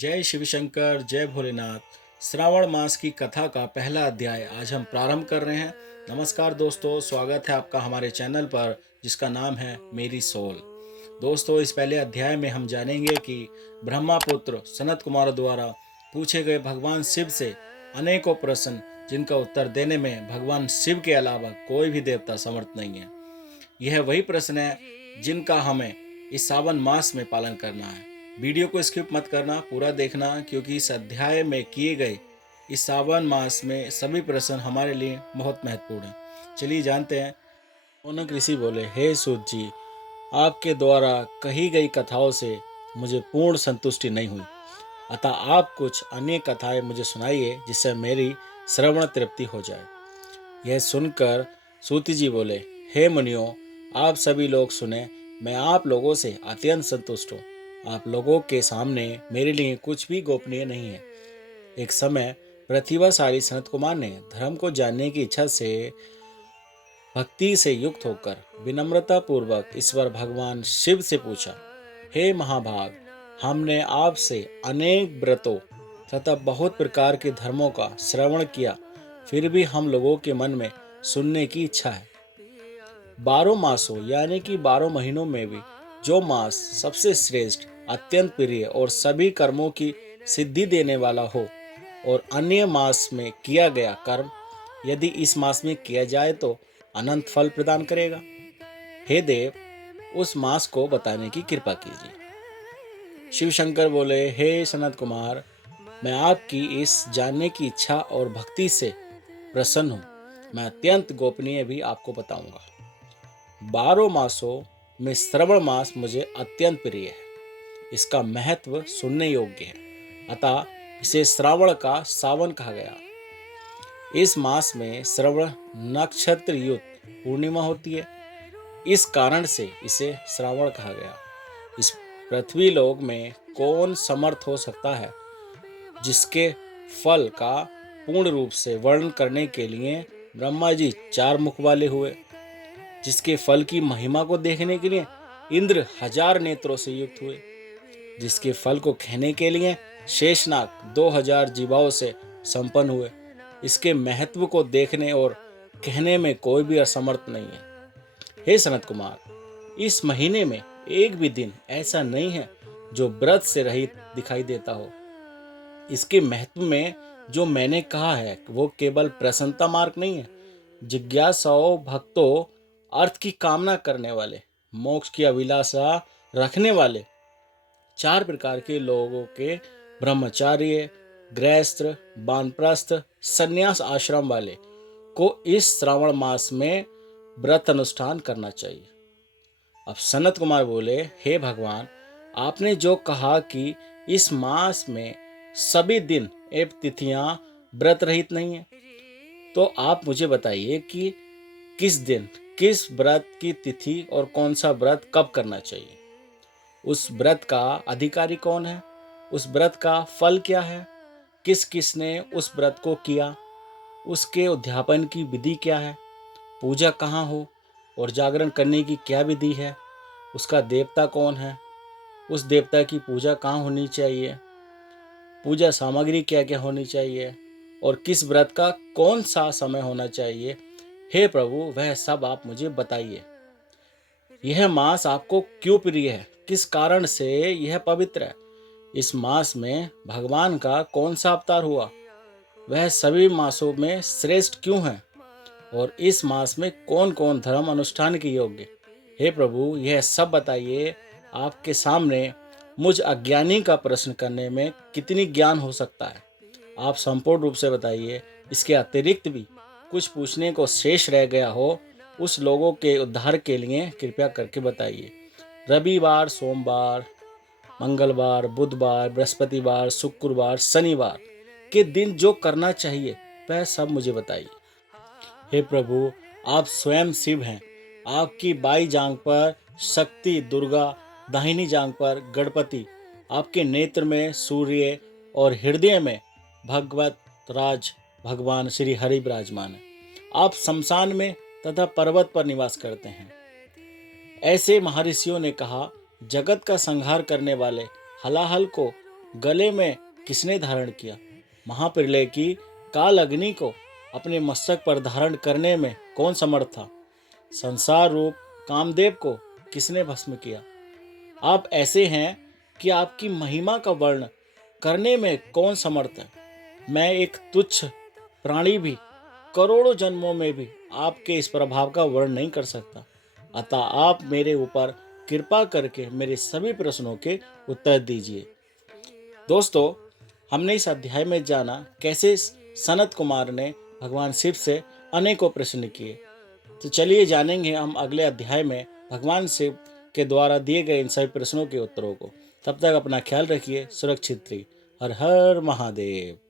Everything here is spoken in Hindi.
जय शिव शंकर, जय भोलेनाथ। श्रावण मास की कथा का पहला अध्याय आज हम प्रारंभ कर रहे हैं। नमस्कार दोस्तों, स्वागत है आपका हमारे चैनल पर जिसका नाम है मेरी सोल। दोस्तों, इस पहले अध्याय में हम जानेंगे कि ब्रह्मापुत्र सनत कुमार द्वारा पूछे गए भगवान शिव से अनेकों प्रश्न, जिनका उत्तर देने में भगवान शिव के अलावा कोई भी देवता समर्थ नहीं है। यह वही प्रश्न है जिनका हमें इस सावन मास में पालन करना है। वीडियो को स्किप मत करना, पूरा देखना, क्योंकि इस अध्याय में किए गए इस सावन मास में सभी प्रश्न हमारे लिए बहुत महत्वपूर्ण हैं। चलिए जानते हैं। रौनक ऋषि बोले, हे सूत जी, आपके द्वारा कही गई कथाओं से मुझे पूर्ण संतुष्टि नहीं हुई, अतः आप कुछ अन्य कथाएं मुझे सुनाइए जिससे मेरी श्रवण तृप्ति हो जाए। यह सुनकर सूत जी बोले, हे मुनियों, आप सभी लोग सुने, मैं आप लोगों से अत्यंत संतुष्ट हूँ। आप लोगों के सामने मेरे लिए कुछ भी गोपनीय नहीं है। एक समय प्रतिभाशाली सनत कुमार ने धर्म को जानने की इच्छा से भक्ति से युक्त होकर विनम्रता पूर्वक ईश्वर भगवान शिव से पूछा, हे महाभाग, हमने आपसे अनेक व्रतों तथा बहुत प्रकार के धर्मों का श्रवण किया, फिर भी हम लोगों के मन में सुनने की इच्छा है। 12 मासों यानी कि 12 महीनों में भी जो मास सबसे श्रेष्ठ, अत्यंत प्रिय और सभी कर्मों की सिद्धि देने वाला हो, और अन्य मास में किया गया कर्म यदि इस मास में किया जाए तो अनंत फल प्रदान करेगा। हे देव, उस मास को बताने की कृपा कीजिए। शिव शंकर बोले, हे सनत कुमार, मैं आपकी इस जानने की इच्छा और भक्ति से प्रसन्न हूँ। मैं अत्यंत गोपनीय भी आपको बताऊंगा। 12 मासों में श्रवण मास मुझे अत्यंत प्रिय है। इसका महत्व सुनने योग्य है, अतः इसे श्रावण का सावन कहा गया। इस मास में श्रवण नक्षत्र युक्त पूर्णिमा होती है, इस कारण से इसे श्रावण कहा गया। इस पृथ्वी लोक में कौन समर्थ हो सकता है जिसके फल का पूर्ण रूप से वर्णन करने के लिए ब्रह्मा जी 4 मुख वाले हुए, जिसके फल की महिमा को देखने के लिए इंद्र 1000 नेत्रों से युक्त हुए, जिसके फल को खाने के लिए शेषनाग 2000 जीवाओं से संपन्न हुए। इसके महत्व को देखने और कहने में कोई भी असमर्थ नहीं है। हे सनत कुमार, इस महीने में एक भी दिन ऐसा नहीं है जो व्रत से रहित दिखाई देता हो। इसके महत्व में जो मैंने कहा है वो केवल प्रसन्नता मार्ग नहीं है। जिज्ञासाओं, भक्तों, अर्थ की कामना करने वाले, मोक्ष की अभिलाषा रखने वाले 4 प्रकार के लोगों के ब्रह्मचार्य, गृहस्थ, वानप्रस्थ, संन्यास आश्रम वाले को इस श्रावण मास में व्रत अनुष्ठान करना चाहिए। अब सनत कुमार बोले, हे भगवान, आपने जो कहा कि इस मास में सभी दिन एवं तिथियां व्रत रहित नहीं है, तो आप मुझे बताइए कि किस दिन किस व्रत की तिथि और कौन सा व्रत कब करना चाहिए। उस व्रत का अधिकारी कौन है, उस व्रत का फल क्या है, किस किसने उस व्रत को किया, उसके उद्यापन की विधि क्या है, पूजा कहाँ हो और जागरण करने की क्या विधि है, उसका देवता कौन है, उस देवता की पूजा कहाँ होनी चाहिए, पूजा सामग्री क्या क्या होनी चाहिए, और किस व्रत का कौन सा समय होना चाहिए। हे प्रभु, वह सब आप मुझे बताइए। यह मास आपको क्यों प्रिय है, किस कारण से यह पवित्र है, इस मास में भगवान का कौन सा अवतार हुआ, वह सभी मासों में श्रेष्ठ क्यों है, और इस मास में कौन कौन धर्म अनुष्ठान के योग्य। हे प्रभु, यह सब बताइए। आपके सामने मुझ अज्ञानी का प्रश्न करने में कितनी ज्ञान हो सकता है, आप संपूर्ण रूप से बताइए। इसके अतिरिक्त भी कुछ पूछने को शेष रह गया हो, उस लोगों के उद्धार के लिए कृपया करके बताइए। रविवार, सोमवार, मंगलवार, बुधवार, बृहस्पतिवार, शुक्रवार, शनिवार के दिन जो करना चाहिए वह सब मुझे बताइए। हे प्रभु, आप स्वयं शिव हैं। आपकी बाई जांग पर शक्ति दुर्गा, दाहिनी जांग पर गणपति, आपके नेत्र में सूर्य और हृदय में भगवत राज भगवान श्री हरि विराजमान है। आप शमशान में तथा पर्वत पर निवास करते हैं। ऐसे महर्षियों ने कहा, जगत का संहार करने वाले हलाहल को गले में किसने धारण किया? महाप्रलय की काल अग्नि को अपने मस्तक पर धारण करने में कौन समर्थ था? संसार रूप कामदेव को किसने भस्म किया? आप ऐसे हैं कि आपकी महिमा का वर्ण करने में कौन समर्थ है? मैं एक तुच्छ प्राणी भी करोड़ों जन्मों में भी आपके इस प्रभाव का वर्ण नहीं कर सकता। अतः आप मेरे ऊपर कृपा करके मेरे सभी प्रश्नों के उत्तर दीजिए। दोस्तों, हमने इस अध्याय में जाना कैसे सनत कुमार ने भगवान शिव से अनेकों प्रश्न किए। तो चलिए जानेंगे हम अगले अध्याय में भगवान शिव के द्वारा दिए गए इन सभी प्रश्नों के उत्तरों को। तब तक अपना ख्याल रखिए, सुरक्षित रहिए। हर हर महादेव।